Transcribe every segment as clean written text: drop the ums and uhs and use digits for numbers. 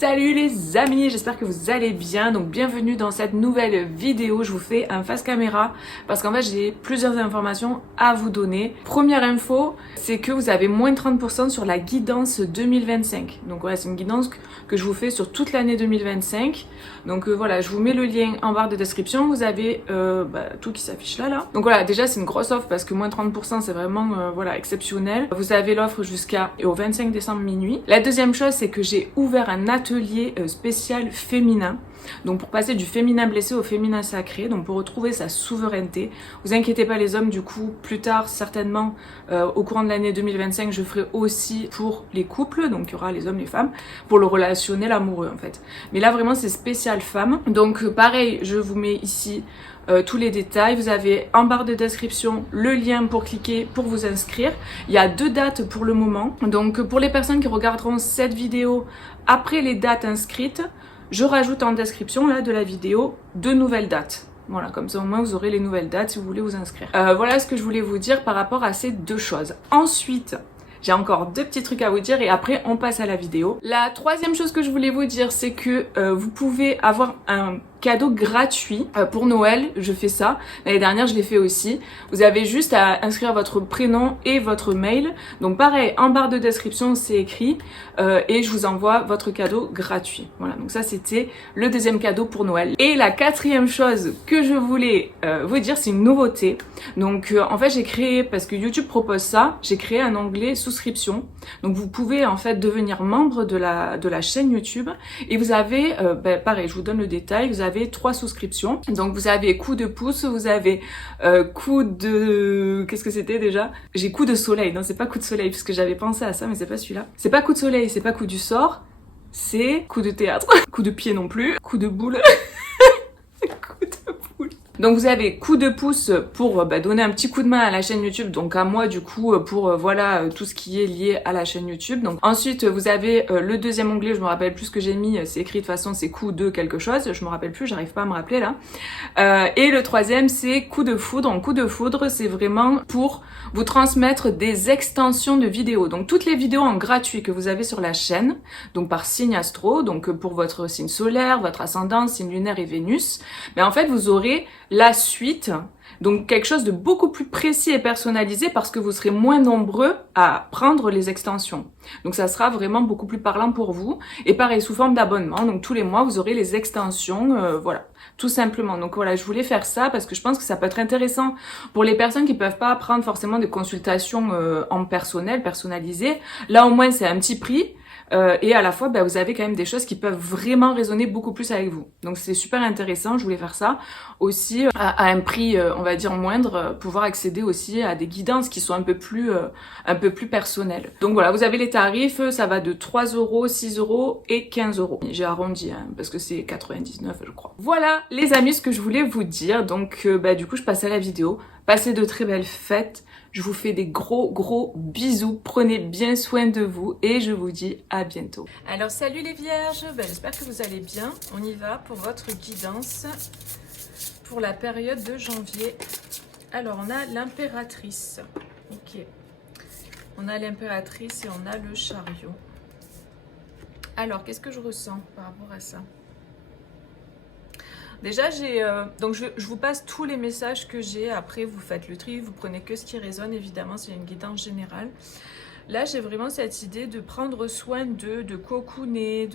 Salut les amis, j'espère que vous allez bien. Donc bienvenue dans cette nouvelle vidéo. Je vous fais un face caméra parce qu'en fait j'ai plusieurs informations à vous donner. Première info, c'est que vous avez moins de 30% sur la guidance 2025. Donc voilà, c'est une guidance que je vous fais sur toute l'année 2025. Donc voilà, je vous mets le lien en barre de description. Vous avez tout qui s'affiche là. Donc voilà, déjà c'est une grosse offre parce que moins de 30% c'est vraiment voilà, exceptionnel. Vous avez l'offre jusqu'au 25 décembre minuit. La deuxième chose, c'est que j'ai ouvert un atelier spécial féminin. Donc pour passer du féminin blessé au féminin sacré, donc pour retrouver sa souveraineté. Vous inquiétez pas les hommes, du coup plus tard certainement au courant de l'année 2025 je ferai aussi pour les couples, donc il y aura les hommes, les femmes, pour le relationnel amoureux en fait. Mais là vraiment c'est spécial femmes. Donc pareil, je vous mets ici tous les détails. Vous avez en barre de description le lien pour cliquer pour vous inscrire. Il y a 2 dates pour le moment. Donc pour les personnes qui regarderont cette vidéo après les dates inscrites, je rajoute en description là de la vidéo 2 nouvelles dates. Voilà, comme ça au moins vous aurez les nouvelles dates si vous voulez vous inscrire. Voilà ce que je voulais vous dire par rapport à ces 2 choses. Ensuite, j'ai encore 2 petits trucs à vous dire et après on passe à la vidéo. La troisième chose que je voulais vous dire, c'est que vous pouvez avoir un cadeau gratuit pour Noël. Je fais ça. L'année dernière, je l'ai fait aussi. Vous avez juste à inscrire votre prénom et votre mail. Donc pareil, en barre de description, c'est écrit et je vous envoie votre cadeau gratuit. Voilà, donc ça c'était le deuxième cadeau pour Noël. Et la quatrième chose que je voulais vous dire, c'est une nouveauté. Donc en fait, j'ai créé, parce que YouTube propose ça, j'ai créé un onglet souscription. Donc vous pouvez en fait devenir membre de la chaîne YouTube et vous avez, pareil, je vous donne le détail, vous avez 3 souscriptions. Donc vous avez coup de pouce, vous avez coup de... Qu'est-ce que c'était déjà? J'ai coup de soleil, non c'est pas coup de soleil parce que j'avais pensé à ça mais c'est pas celui-là. C'est pas coup de soleil, c'est pas coup du sort, c'est coup de théâtre. Coup de pied non plus, coup de boule. Coup de boule. Donc vous avez coup de pouce pour donner un petit coup de main à la chaîne YouTube, donc à moi du coup pour voilà tout ce qui est lié à la chaîne YouTube. Donc ensuite vous avez le deuxième onglet, je me rappelle plus ce que j'ai mis, c'est écrit de toute façon c'est coup de quelque chose, je me rappelle plus, j'arrive pas à me rappeler là. Et le troisième c'est coup de foudre. En coup de foudre c'est vraiment pour vous transmettre des extensions de vidéos. Donc toutes les vidéos en gratuit que vous avez sur la chaîne, donc par signe astro, donc pour votre signe solaire, votre ascendant, signe lunaire et Vénus, mais en fait vous aurez la suite, donc quelque chose de beaucoup plus précis et personnalisé parce que vous serez moins nombreux à prendre les extensions. Donc ça sera vraiment beaucoup plus parlant pour vous. Et pareil, sous forme d'abonnement, donc tous les mois vous aurez les extensions, voilà, tout simplement. Donc voilà, je voulais faire ça parce que je pense que ça peut être intéressant pour les personnes qui peuvent pas prendre forcément des consultations en personnel, personnalisées. Là au moins c'est un petit prix. Et à la fois, vous avez quand même des choses qui peuvent vraiment résonner beaucoup plus avec vous. Donc c'est super intéressant, je voulais faire ça. Aussi, à un prix, on va dire moindre, pouvoir accéder aussi à des guidances qui sont un peu plus personnelles. Donc voilà, vous avez les tarifs, ça va de 3 €, 6 € et 15 €. J'ai arrondi, hein, parce que c'est 99 je crois. Voilà les amis, ce que je voulais vous dire. Donc du coup, je passe à la vidéo. Passez de très belles fêtes. Je vous fais des gros bisous, prenez bien soin de vous et je vous dis à bientôt. Alors salut les vierges, j'espère que vous allez bien. On y va pour votre guidance pour la période de janvier. Alors on a l'impératrice, ok. On a l'impératrice et on a le chariot. Alors qu'est-ce que je ressens par rapport à ça? Déjà, donc je vous passe tous les messages que j'ai. Après, vous faites le tri, vous prenez que ce qui résonne. Évidemment, c'est une guidance générale. Là, j'ai vraiment cette idée de prendre soin de cocooner.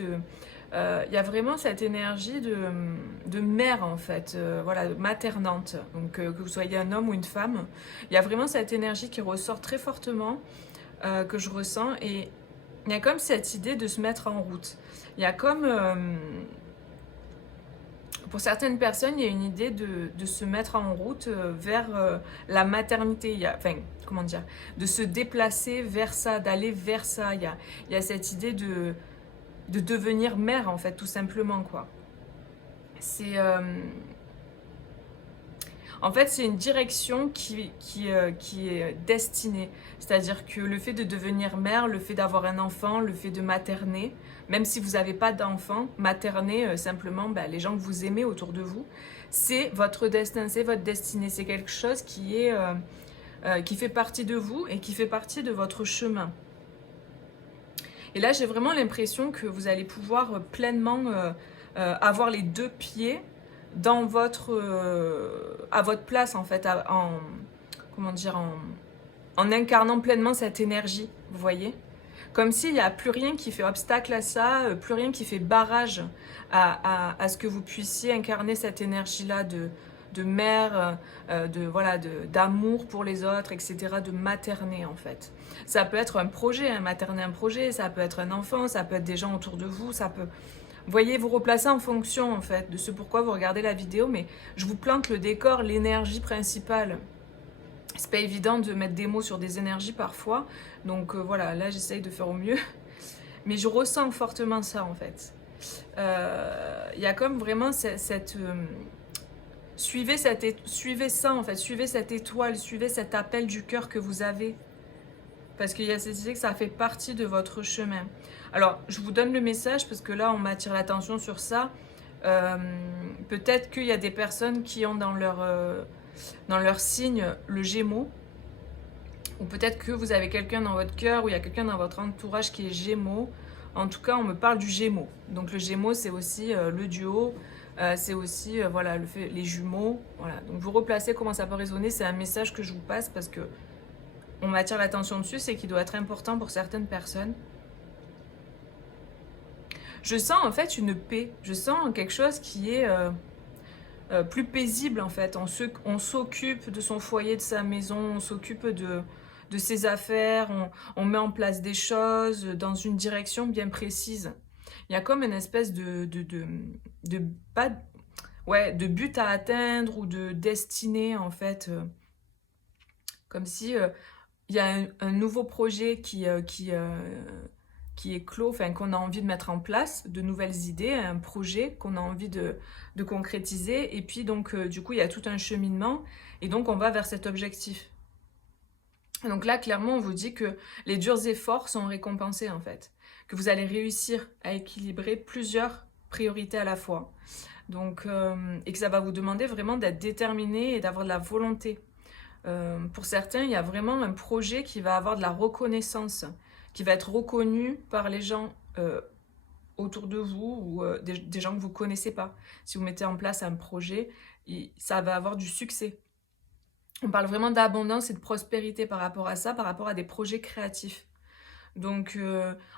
Il y a vraiment cette énergie de mère, en fait, voilà, maternante. Donc, que vous soyez un homme ou une femme, il y a vraiment cette énergie qui ressort très fortement, que je ressens. Et il y a comme cette idée de se mettre en route. Il y a comme... pour certaines personnes, il y a une idée de se mettre en route vers la maternité, enfin, comment dire, de se déplacer vers ça, d'aller vers ça. Il y a cette idée de devenir mère, en fait, tout simplement, quoi. C'est... en fait, c'est une direction qui est destinée. C'est-à-dire que le fait de devenir mère, le fait d'avoir un enfant, le fait de materner, même si vous n'avez pas d'enfant, materner simplement les gens que vous aimez autour de vous, c'est votre destin, c'est votre destinée. C'est quelque chose qui fait partie de vous et qui fait partie de votre chemin. Et là, j'ai vraiment l'impression que vous allez pouvoir pleinement avoir les deux pieds dans à votre place, en fait, comment dire, en incarnant pleinement cette énergie, vous voyez? Comme s'il n'y a plus rien qui fait obstacle à ça, plus rien qui fait barrage à ce que vous puissiez incarner cette énergie-là de mère, voilà, d'amour pour les autres, etc., de materner en fait. Ça peut être un projet, materner un projet, ça peut être un enfant, ça peut être des gens autour de vous, ça peut... Vous voyez, vous replacez en fonction en fait de ce pourquoi vous regardez la vidéo, mais je vous plante le décor, l'énergie principale. C'est pas évident de mettre des mots sur des énergies parfois, donc voilà, là j'essaye de faire au mieux, mais je ressens fortement ça en fait. Il y a comme vraiment suivez ça en fait, suivez cette étoile, suivez cet appel du cœur que vous avez. Parce qu'il y a cette idée que ça fait partie de votre chemin. Alors, je vous donne le message parce que là, on m'attire l'attention sur ça. Peut-être qu'il y a des personnes qui ont dans leur signe le Gémeaux. Ou peut-être que vous avez quelqu'un dans votre cœur ou il y a quelqu'un dans votre entourage qui est Gémeaux. En tout cas, on me parle du Gémeaux. Donc le Gémeaux, c'est aussi le duo. C'est aussi voilà, les jumeaux. Voilà. Donc vous replacez comment ça peut résonner. C'est un message que je vous passe parce que on m'attire l'attention dessus, c'est qu'il doit être important pour certaines personnes. Je sens en fait une paix, je sens quelque chose qui est plus paisible en fait. On s'occupe de son foyer, de sa maison, on s'occupe de ses affaires, on met en place des choses dans une direction bien précise. Il y a comme une espèce de but à atteindre ou de destinée en fait. Comme si... il y a un nouveau projet qui est clos, enfin qu'on a envie de mettre en place, de nouvelles idées, un projet qu'on a envie de concrétiser. Et puis donc, du coup, il y a tout un cheminement. Et donc, on va vers cet objectif. Donc là, clairement, on vous dit que les durs efforts sont récompensés, en fait. Que vous allez réussir à équilibrer plusieurs priorités à la fois. Donc, et que ça va vous demander vraiment d'être déterminé et d'avoir de la volonté. Pour certains, il y a vraiment un projet qui va avoir de la reconnaissance, qui va être reconnu par les gens autour de vous ou des gens que vous ne connaissez pas. Si vous mettez en place un projet, ça va avoir du succès. On parle vraiment d'abondance et de prospérité par rapport à ça, par rapport à des projets créatifs. Donc,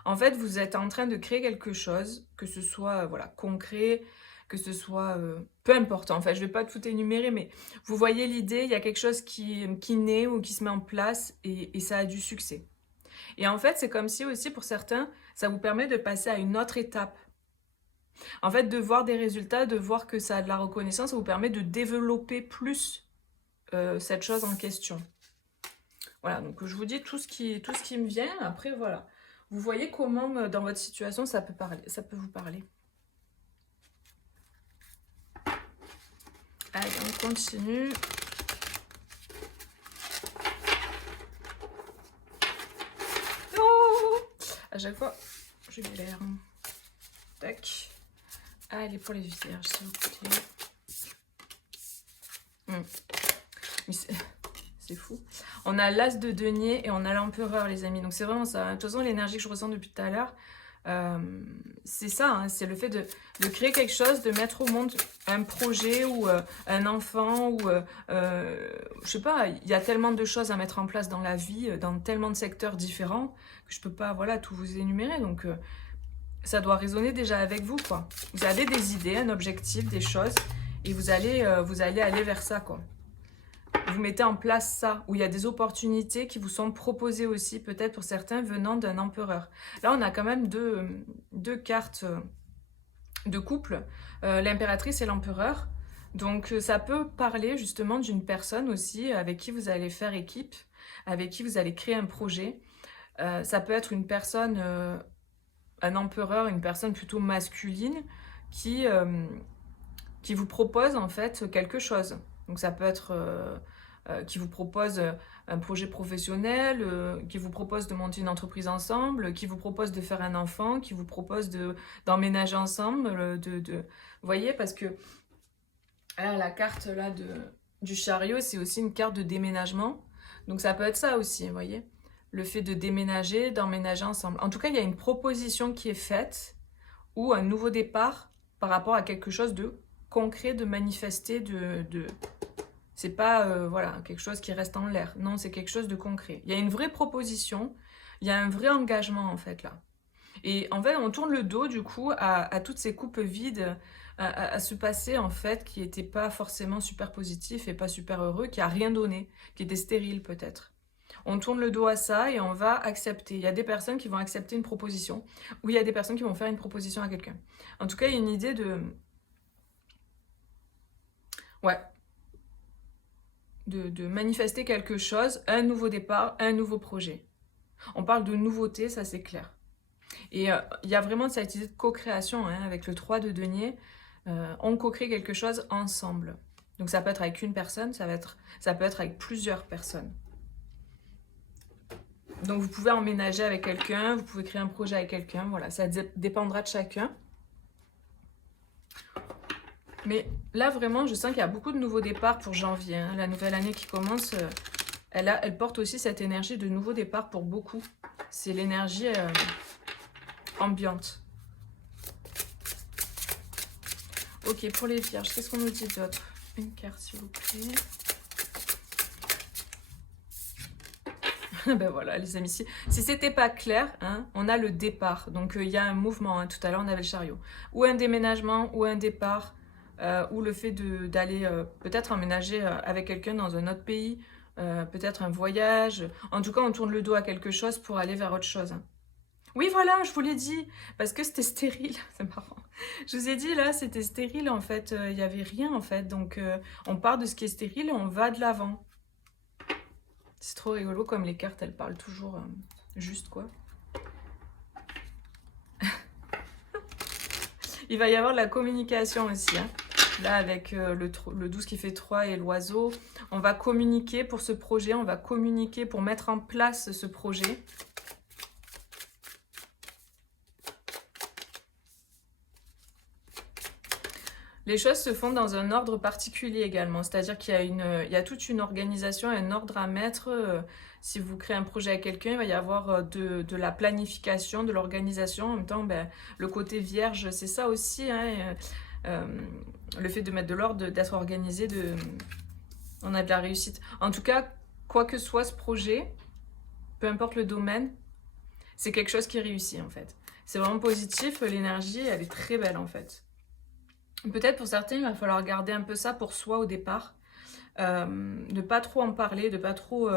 en fait, vous êtes en train de créer quelque chose, que ce soit voilà, concret, que ce soit... peu importe, en fait, je ne vais pas tout énumérer, mais vous voyez l'idée, il y a quelque chose qui naît ou qui se met en place et ça a du succès. Et en fait, c'est comme si aussi, pour certains, ça vous permet de passer à une autre étape. En fait, de voir des résultats, de voir que ça a de la reconnaissance, ça vous permet de développer plus cette chose en question. Voilà, donc je vous dis tout ce qui me vient, après, voilà. Vous voyez comment, dans votre situation, ça peut vous parler. Allez, on continue. Oh, à chaque fois, je galère. Tac. Allez, pour les vierges, s'il vous plaît. C'est fou. On a l'as de denier et on a l'empereur, les amis. Donc c'est vraiment ça. De toute façon, l'énergie que je ressens depuis tout à l'heure, c'est ça, hein, c'est le fait de créer quelque chose, de mettre au monde un projet ou un enfant ou je sais pas, il y a tellement de choses à mettre en place dans la vie, dans tellement de secteurs différents que je peux pas voilà tout vous énumérer, donc ça doit résonner déjà avec vous quoi. Vous avez des idées, un objectif, des choses et vous allez aller vers ça quoi. Vous mettez en place ça, où il y a des opportunités qui vous sont proposées aussi, peut-être pour certains, venant d'un empereur. Là, on a quand même deux cartes de couple, l'impératrice et l'empereur. Donc, ça peut parler justement d'une personne aussi avec qui vous allez faire équipe, avec qui vous allez créer un projet. Ça peut être une personne, un empereur, une personne plutôt masculine qui vous propose en fait quelque chose. Donc, ça peut être... qui vous propose un projet professionnel, qui vous propose de monter une entreprise ensemble, qui vous propose de faire un enfant, qui vous propose d'emménager ensemble. Vous voyez, parce que la carte là du chariot, c'est aussi une carte de déménagement. Donc ça peut être ça aussi, vous voyez. le fait de déménager, d'emménager ensemble. En tout cas, il y a une proposition qui est faite ou un nouveau départ par rapport à quelque chose de concret, de manifesté, c'est pas voilà, quelque chose qui reste en l'air. Non, c'est quelque chose de concret. Il y a une vraie proposition, il y a un vrai engagement en fait là. Et en fait, on tourne le dos du coup à toutes ces coupes vides, à ce passé en fait qui n'était pas forcément super positif et pas super heureux, qui a rien donné, qui était stérile peut-être. On tourne le dos à ça et on va accepter. Il y a des personnes qui vont accepter une proposition, ou il y a des personnes qui vont faire une proposition à quelqu'un. En tout cas, il y a une idée de... Ouais. De manifester quelque chose, un nouveau départ, un nouveau projet. On parle de nouveauté, ça c'est clair. Et il y a vraiment cette idée de co-création, hein, avec le 3 de denier. On co-crée quelque chose ensemble. Donc ça peut être avec une personne, ça peut être avec plusieurs personnes. Donc vous pouvez emménager avec quelqu'un, vous pouvez créer un projet avec quelqu'un, voilà, ça dépendra de chacun. Mais là vraiment, je sens qu'il y a beaucoup de nouveaux départs pour janvier, hein. La nouvelle année qui commence, elle porte aussi cette énergie de nouveau départ pour beaucoup. C'est l'énergie ambiante. Ok, pour les vierges, qu'est-ce qu'on nous dit d'autre? Une carte s'il vous plaît. Ben voilà les amis, si c'était pas clair, hein, on a le départ, donc il y a un mouvement, hein. Tout à l'heure on avait le chariot, ou un déménagement, ou un départ, ou le fait d'aller peut-être emménager avec quelqu'un dans un autre pays, peut-être un voyage, en tout cas on tourne le dos à quelque chose pour aller vers autre chose, hein. Oui voilà, je vous l'ai dit, parce que c'était stérile, c'est marrant, je vous ai dit là c'était stérile en fait, il n'y avait rien en fait, donc on part de ce qui est stérile et on va de l'avant. C'est trop rigolo comme les cartes, elles parlent toujours juste quoi. Il va y avoir de la communication aussi, hein. Là avec le 12 qui fait 3 et l'oiseau, on va communiquer pour ce projet, on va communiquer pour mettre en place ce projet. Les choses se font dans un ordre particulier également, c'est-à-dire qu'il y a toute une organisation, un ordre à mettre. Si vous créez un projet avec quelqu'un, il va y avoir de la planification, de l'organisation. En même temps, ben, le côté vierge, c'est ça aussi, hein, le fait de mettre de l'ordre, d'être organisé, on a de la réussite. En tout cas, quoi que soit ce projet, peu importe le domaine, c'est quelque chose qui réussit en fait. C'est vraiment positif, l'énergie, elle est très belle en fait. Peut-être pour certains, il va falloir garder un peu ça pour soi au départ. Ne pas trop en parler, de pas trop...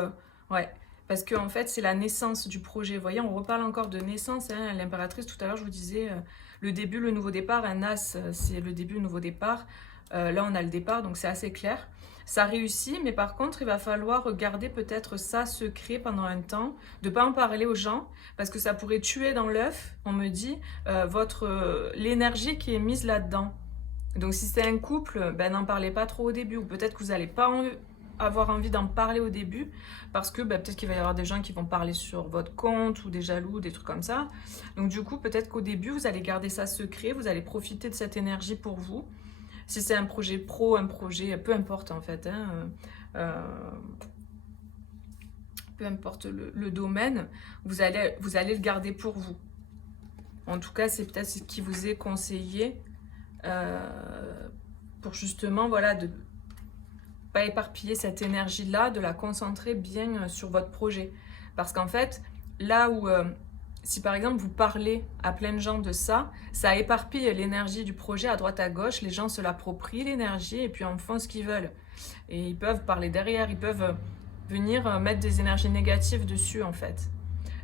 ouais, parce que en fait, c'est la naissance du projet. Vous voyez, on reparle encore de naissance, hein. L'impératrice, tout à l'heure, je vous disais, le début, le nouveau départ. Un as, c'est le début, le nouveau départ. Là, on a le départ, donc c'est assez clair. Ça réussit, mais par contre, il va falloir garder peut-être ça secret pendant un temps, de ne pas en parler aux gens, parce que ça pourrait tuer dans l'œuf, on me dit, l'énergie qui est mise là-dedans. Donc si c'est un couple, ben, n'en parlez pas trop au début, ou peut-être que vous n'allez pas avoir envie d'en parler au début, parce que ben, peut-être qu'il va y avoir des gens qui vont parler sur votre compte, ou des jaloux, des trucs comme ça. Donc du coup, peut-être qu'au début, vous allez garder ça secret, vous allez profiter de cette énergie pour vous. Si c'est un projet pro, un projet, peu importe en fait, hein, peu importe le domaine, vous allez le garder pour vous. En tout cas, c'est peut-être ce qui vous est conseillé, pour justement, voilà, de pas éparpiller cette énergie-là, de la concentrer bien sur votre projet. Parce qu'en fait, là où, si par exemple vous parlez à plein de gens de ça, ça éparpille l'énergie du projet à droite à gauche, les gens se l'approprient l'énergie et puis en font ce qu'ils veulent. Et ils peuvent parler derrière, ils peuvent venir mettre des énergies négatives dessus en fait.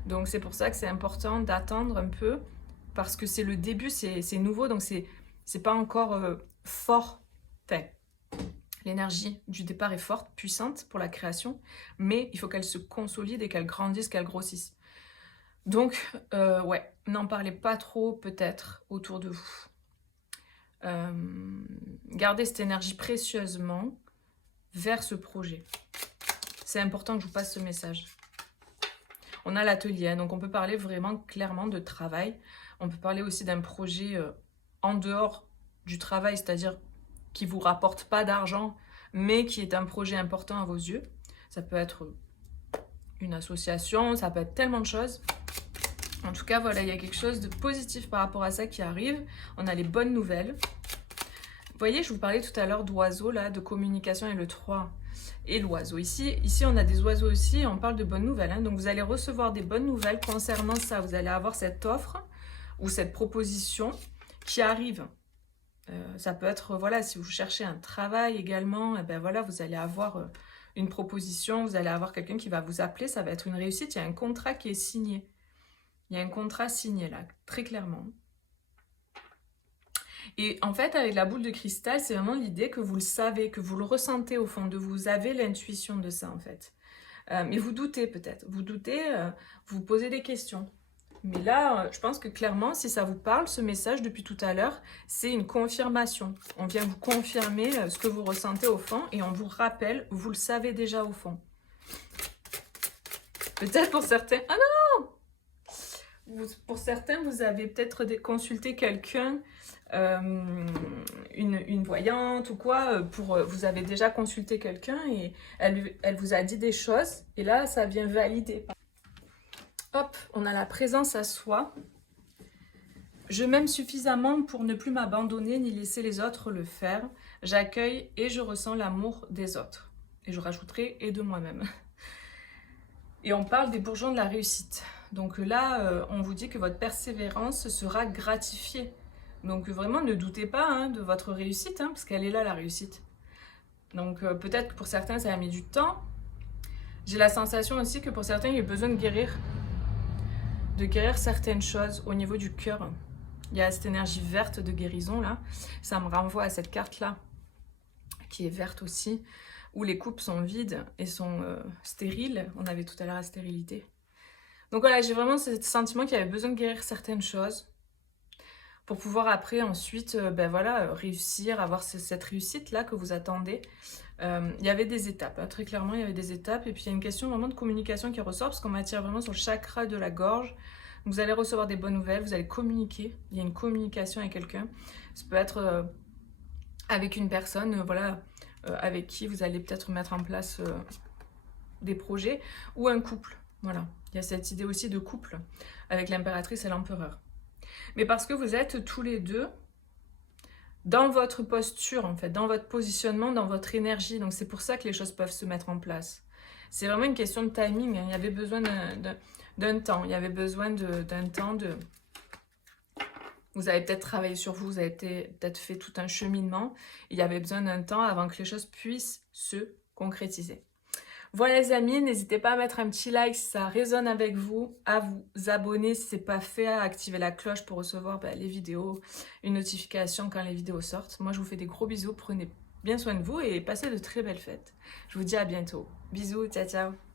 Donc c'est pour ça que c'est important d'attendre un peu, parce que c'est le début, c'est nouveau, donc c'est pas encore fort. Enfin, l'énergie du départ est forte, puissante pour la création, mais il faut qu'elle se consolide et qu'elle grandisse, qu'elle grossisse. Donc, ouais, n'en parlez pas trop peut-être autour de vous. Gardez cette énergie précieusement vers ce projet. C'est important que je vous passe ce message. On a l'atelier, hein, donc on peut parler vraiment clairement de travail. On peut parler aussi d'un projet en dehors du travail, c'est-à-dire qui ne vous rapporte pas d'argent, mais qui est un projet important à vos yeux. Ça peut être une association, ça peut être tellement de choses. En tout cas, voilà, il y a quelque chose de positif par rapport à ça qui arrive. On a les bonnes nouvelles. Vous voyez, je vous parlais tout à l'heure d'oiseaux, là, de communication et le 3 et l'oiseau. Ici, on a des oiseaux aussi et on parle de bonnes nouvelles. Hein. Donc, vous allez recevoir des bonnes nouvelles concernant ça. Vous allez avoir cette offre ou cette proposition qui arrive. Ça peut être, voilà, si vous cherchez un travail également, et ben voilà, vous allez avoir une proposition, vous allez avoir quelqu'un qui va vous appeler, ça va être une réussite. Il y a un contrat qui est signé. Il y a un contrat signé là, très clairement. Et en fait, avec la boule de cristal, c'est vraiment l'idée que vous le savez, que vous le ressentez au fond de vous. Vous avez l'intuition de ça, en fait. Mais vous doutez peut-être. Vous doutez, vous posez des questions. Mais là, je pense que clairement, si ça vous parle, ce message depuis tout à l'heure, c'est une confirmation. On vient vous confirmer ce que vous ressentez au fond et on vous rappelle, vous le savez déjà au fond. Peut-être pour certains... Ah non! Pour certains, vous avez peut-être consulté quelqu'un, une voyante ou quoi, vous avez déjà consulté quelqu'un et elle vous a dit des choses et là, ça vient valider. Hop, on a la présence à soi. Je m'aime suffisamment pour ne plus m'abandonner ni laisser les autres le faire. J'accueille et je ressens l'amour des autres. Et je rajouterai et de moi-même. Et on parle des bourgeons de la réussite. Donc là, on vous dit que votre persévérance sera gratifiée. Donc vraiment, ne doutez pas de votre réussite, parce qu'elle est là, la réussite. Donc peut-être que pour certains, ça a mis du temps. J'ai la sensation aussi que pour certains, il y a besoin de guérir certaines choses au niveau du cœur. Il y a cette énergie verte de guérison là. Ça me renvoie à cette carte-là, qui est verte aussi, où les coupes sont vides et sont stériles. On avait tout à l'heure la stérilité. Donc voilà, j'ai vraiment ce sentiment qu'il y avait besoin de guérir certaines choses pour pouvoir après, ensuite, réussir, avoir cette réussite-là que vous attendez. Il y avait des étapes, très clairement, il y avait des étapes. Et puis, il y a une question vraiment de communication qui ressort, parce qu'on m'attire vraiment sur le chakra de la gorge. Vous allez recevoir des bonnes nouvelles, vous allez communiquer. Il y a une communication avec quelqu'un. Ça peut être avec une personne, avec qui vous allez peut-être mettre en place des projets, ou un couple. Voilà, il y a cette idée aussi de couple avec l'impératrice et l'empereur. Mais parce que vous êtes tous les deux dans votre posture, en fait, dans votre positionnement, dans votre énergie. Donc c'est pour ça que les choses peuvent se mettre en place. C'est vraiment une question de timing. Il y avait besoin d'un temps. Il y avait besoin d'un temps de... Vous avez peut-être travaillé sur vous, vous avez peut-être fait tout un cheminement. Il y avait besoin d'un temps avant que les choses puissent se concrétiser. Voilà les amis, n'hésitez pas à mettre un petit like si ça résonne avec vous, à vous abonner si ce n'est pas fait, à activer la cloche pour recevoir les vidéos, une notification quand les vidéos sortent. Moi je vous fais des gros bisous, prenez bien soin de vous et passez de très belles fêtes. Je vous dis à bientôt. Bisous, ciao ciao.